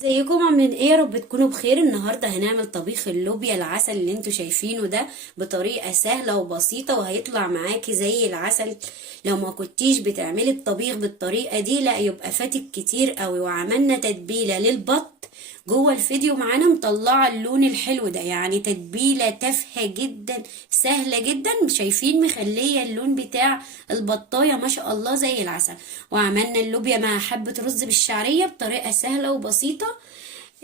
ازيكم عاملين ايه؟ يا رب تكونوا بخير. النهارده هنعمل طبيخ اللوبيا العسل اللي انتوا شايفينه ده بطريقه سهله وبسيطه، وهيطلع معاكي زي العسل. لو ما كنتيش بتعملي الطبيخ بالطريقه دي لا يبقى فاتك كتير قوي. وعملنا تتبيله للبط جوه الفيديو معانا، مطلعه اللون الحلو ده، يعني تتبيله تافهه جدا سهله جدا. شايفين مخليه اللون بتاع البطايه ما شاء الله زي العسل. وعملنا اللوبيا مع حبه رز بالشعريه بطريقه سهله وبسيطه.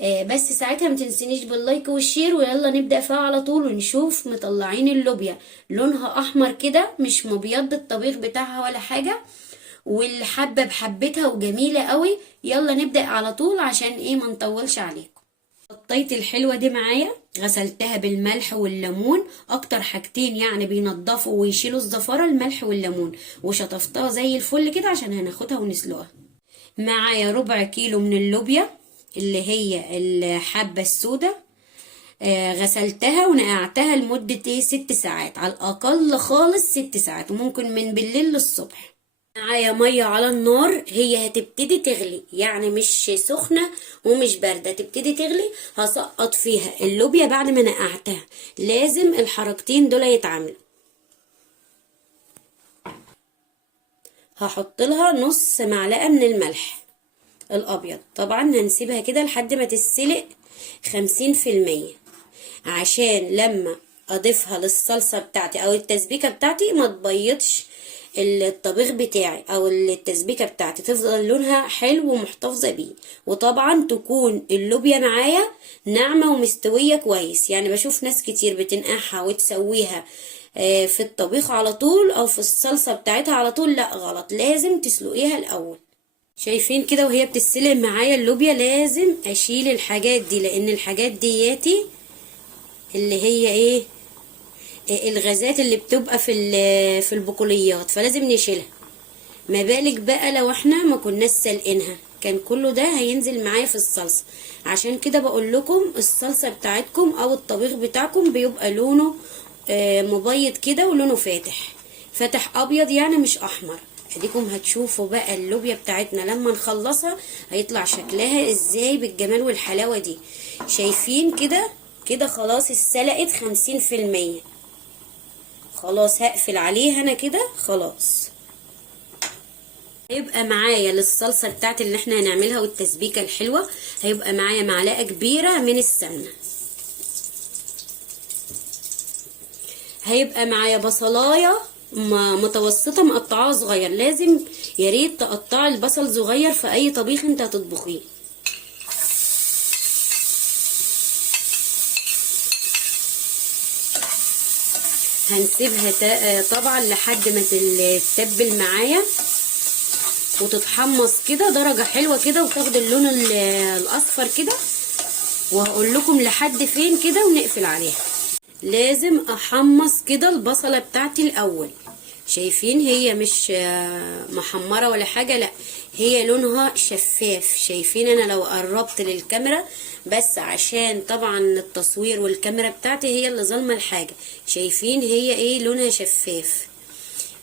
بس ساعتها ما تنسينيش باللايك والشير، ويلا نبدأ فيها على طول ونشوف. مطلعين اللوبيا لونها احمر كده، مش مبيض الطبيخ بتاعها ولا حاجة، والحبة بحبتها وجميلة قوي. يلا نبدأ على طول عشان ايه ما نطولش عليكم. بطيت الحلوة دي معايا، غسلتها بالملح والليمون، اكتر حاجتين يعني بينضفوا ويشيلوا الزفارة الملح والليمون. وشطفتها زي الفل كده عشان هناخدها ونسلقها. معايا ربع كيلو من اللوبيا اللي هي الحبة السوداء. غسلتها ونقعتها لمدة 6 ساعات على الأقل خالص، 6 ساعات، وممكن من بالليل للصبح. معايا مية على النار، هي هتبتدي تغلي، يعني مش سخنة ومش باردة، تبتدي تغلي. هسقط فيها اللوبيا بعد ما نقعتها، لازم الحركتين دول يتعملوا. هحط لها نص معلقة من الملح الابيض. طبعا هنسيبها كده لحد ما تتسلق 50%، عشان لما اضيفها للصلصة بتاعتي او التسبيكة بتاعتي ما تبيضش الطبيخ بتاعي، او التسبيكة بتاعتي تفضل لونها حلو ومحتفظة بيه. وطبعا تكون اللوبيا معايا ناعمة ومستوية كويس. يعني بشوف ناس كتير بتنقعها وتسويها في الطبيخ على طول او في الصلصة بتاعتها على طول، لا غلط، لازم تسلقيها الاول. شايفين كده وهي بتتسلق معايا اللوبيا لازم اشيل الحاجات دي، لان الحاجات دياتي اللي هي ايه، الغازات اللي بتبقى في البقوليات، فلازم نشيلها. ما بالك بقى لو احنا ما كناش سلقينها، كان كله ده هينزل معايا في الصلصه. عشان كده بقول لكم الصلصه بتاعتكم او الطبيخ بتاعكم بيبقى لونه مبيض كده، ولونه فاتح فاتح ابيض، يعني مش احمر. اديكم هتشوفوا بقى اللوبيا بتاعتنا لما نخلصها هيطلع شكلها ازاي بالجمال والحلاوه دي. شايفين كده؟ كده خلاص اتسلقت 50%. خلاص هقفل عليها انا كده خلاص. هيبقى معايا للصلصة بتاعتي اللي احنا هنعملها والتسبيكة الحلوة، هيبقى معايا معلقة كبيرة من السمنة. هيبقى معايا بصلاية متوسطة مقطعاها صغير. لازم يا ريت تقطعي البصل صغير في اي طبيخ انت هتطبخيه. هنسيبها طبعا لحد ما تتبل معايا وتتحمص كده درجة حلوة كده، وتاخد اللون الاصفر كده. وهقول لكم لحد فين كده ونقفل عليها. لازم احمص كده البصلة بتاعتي الاول. شايفين هي مش محمرة ولا حاجة، لا هي لونها شفاف. شايفين انا لو قربت للكاميرا بس عشان طبعا التصوير والكاميرا بتاعتي هي اللي ظالمة الحاجة. شايفين هي ايه؟ لونها شفاف،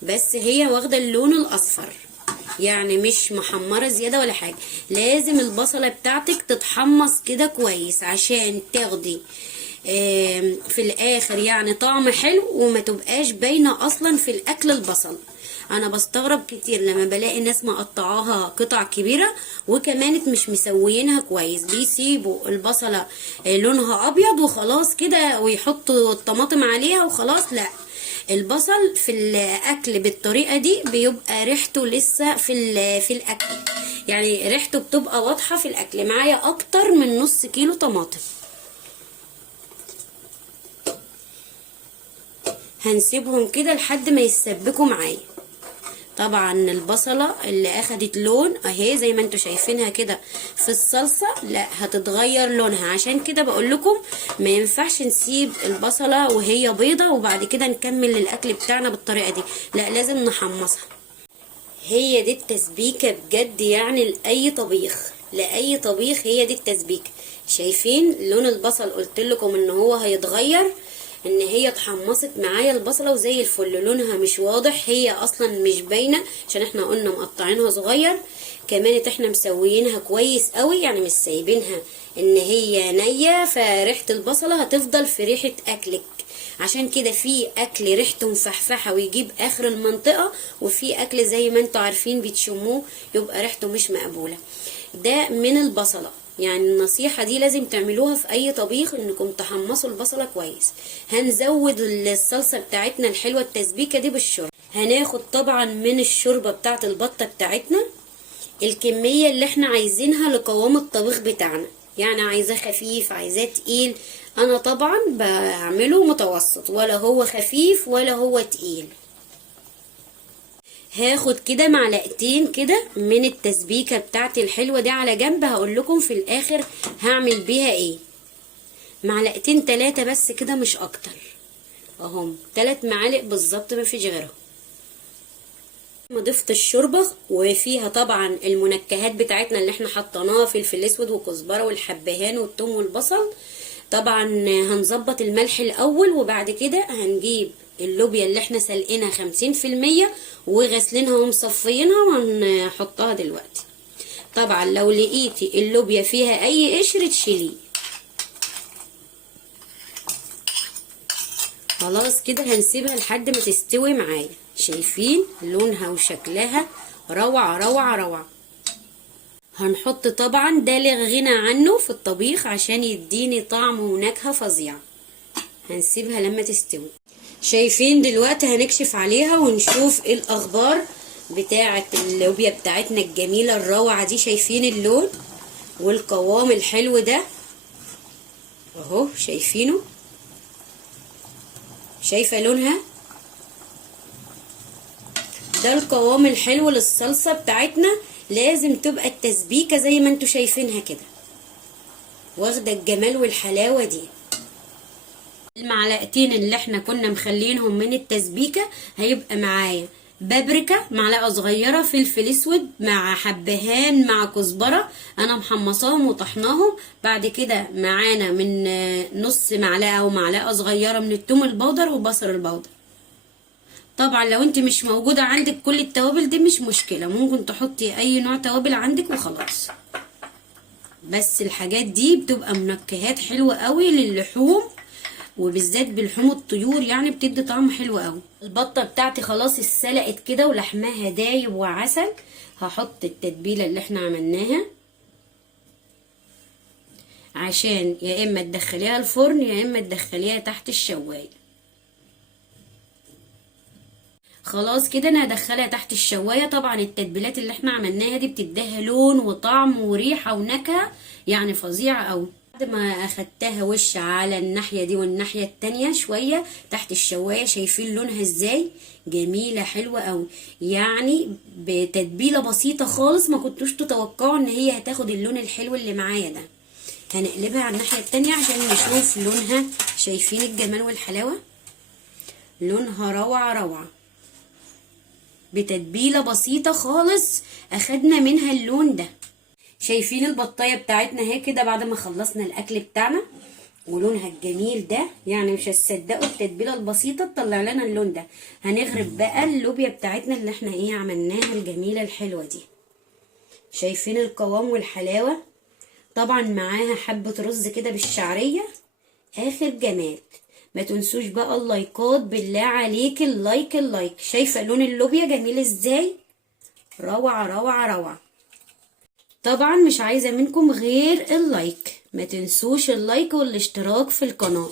بس هي واخدة اللون الاصفر، يعني مش محمرة زيادة ولا حاجة. لازم البصلة بتاعتك تتحمص كده كويس عشان تاخدي في الاخر يعني طعم حلو، وما تبقاش باينة اصلا في الاكل البصل. انا بستغرب كتير لما بلاقي ناس مقطعاها قطع كبيرة وكمان مش مسويينها كويس، بيسيبوا البصلة لونها ابيض وخلاص كده ويحطوا الطماطم عليها وخلاص. لا، البصل في الاكل بالطريقه دي بيبقى ريحته لسه في الاكل، يعني ريحته بتبقى واضحه في الاكل. معايا اكتر من نص كيلو طماطم. هنسيبهم كده لحد ما يتسبكوا معايا. طبعا البصلة اللي اخدت لون اهي زي ما انتوا شايفينها كده في الصلصة، لا هتتغير لونها. عشان كده بقول لكم ما ينفعش نسيب البصلة وهي بيضة وبعد كده نكمل الاكل بتاعنا بالطريقة دي، لا لازم نحمصها. هي دي التسبيكة بجد، يعني لأي طبيخ، لأي طبيخ هي دي التسبيكة. شايفين لون البصل؟ قلت لكم ان هو هيتغير ان هي اتحمصت معايا البصله وزي الفل، لونها مش واضح، هي اصلا مش باينه عشان احنا قلنا مقطعينها صغير. كمان احنا مسويينها كويس قوي، يعني مش سايبينها ان هي نيه، فريحه البصله هتفضل في ريحه اكلك. عشان كده في اكل ريحته مفحفحه ويجيب اخر المنطقه، وفي اكل زي ما انتوا عارفين بتشموه يبقى ريحته مش مقبوله. ده من البصله. يعني النصيحة دي لازم تعملوها في اي طبيخ، انكم تحمصوا البصلة كويس. هنزود الصلصة بتاعتنا الحلوة التسبيكة دي بالشوربة. هناخد طبعا من الشوربة بتاعت البطة بتاعتنا الكمية اللي احنا عايزينها لقوام الطبيخ بتاعنا. يعني عايزاه خفيف، عايزاه تقيل. انا طبعا بعمله متوسط، ولا هو خفيف ولا هو تقيل. هاخد كده معلقتين كده من التسبيكه بتاعتي الحلوه دي على جنب، هقول لكم في الاخر هعمل بيها ايه. معلقتين 3 بس كده مش اكتر، اهم 3 معالق بالظبط مفيش غيرهم. ضفت الشوربه وفيها طبعا المنكهات بتاعتنا اللي احنا حطيناها، فلفل اسود وكزبره والحبهان والثوم والبصل. طبعا هنظبط الملح الاول، وبعد كده هنجيب اللوبيا اللي احنا سلقينها 50% وغسلينها ومصفيينها وهنحطها دلوقتي. طبعا لو لقيتي اللوبيا فيها اي قشر تشيليه. خلاص كده هنسيبها لحد ما تستوي معايا. شايفين لونها وشكلها روعة روعة روعة. هنحط طبعا ده لا غنى عنه في الطبيخ عشان يديني طعم ونكهة فظيعة. هنسيبها لما تستوي. شايفين دلوقتي هنكشف عليها ونشوف ايه الاخبار بتاعة اللوبيا بتاعتنا الجميلة الروعة دي. شايفين اللون والقوام الحلو ده اهو، شايفينه؟ شايفة لونها؟ ده القوام الحلو للصلصة بتاعتنا. لازم تبقى التسبيكة زي ما انتوا شايفينها كده، واخدة الجمال والحلاوة دي. المعلقتين اللي احنا كنا مخلينهم من التسبيكة هيبقى معايا بابريكا معلقة صغيرة، فلفل اسود مع حبهان مع كزبرة انا محمصاهم وطحناهم. بعد كده معانا من نص معلقة او معلقة صغيرة من الثوم البودر وبصل البودر. طبعا لو انت مش موجودة عندك كل التوابل دي مش مشكلة، ممكن تحطي اي نوع توابل عندك وخلاص. بس الحاجات دي بتبقى منكهات حلوة قوي للحوم، وبالذات بلحوم الطيور، يعني بتدي طعم حلو قوي. البطه بتاعتي خلاص اتسلقت كده ولحمها دايب وعسل. هحط التتبيله اللي احنا عملناها عشان يا اما تدخليها الفرن يا اما تدخليها تحت الشوايه. خلاص كده انا هدخلها تحت الشوايه. طبعا التتبيلات اللي احنا عملناها دي بتديها لون وطعم وريحه ونكهه يعني فظيعه قوي. بعد ما اخدتها وش على الناحيه دي والناحيه التانية شويه تحت الشوايه، شايفين لونها ازاي؟ جميله حلوه قوي، يعني بتتبيله بسيطه خالص. ما كنتوش تتوقعوا ان هي هتاخد اللون الحلو اللي معايا ده. هنقلبها على الناحيه التانية عشان نشوف لونها. شايفين الجمال والحلاوه؟ لونها روعه روعه، بتتبيله بسيطه خالص اخدنا منها اللون ده. شايفين البطايه بتاعتنا اهي كده بعد ما خلصنا الاكل بتاعنا ولونها الجميل ده، يعني مش هتصدقوا التتبيله البسيطه تطلع لنا اللون ده. هنغرف بقى اللوبيا بتاعتنا اللي احنا عملناها الجميله الحلوه دي. شايفين القوام والحلاوه؟ طبعا معاها حبه رز كده بالشعريه اخر جمال. ما تنسوش بقى اللايكات، بالله عليك اللايك اللايك. شايفه لون اللوبيا جميل ازاي؟ روعه روعه روعه. طبعا مش عايزة منكم غير اللايك. ما تنسوش اللايك والاشتراك في القناة.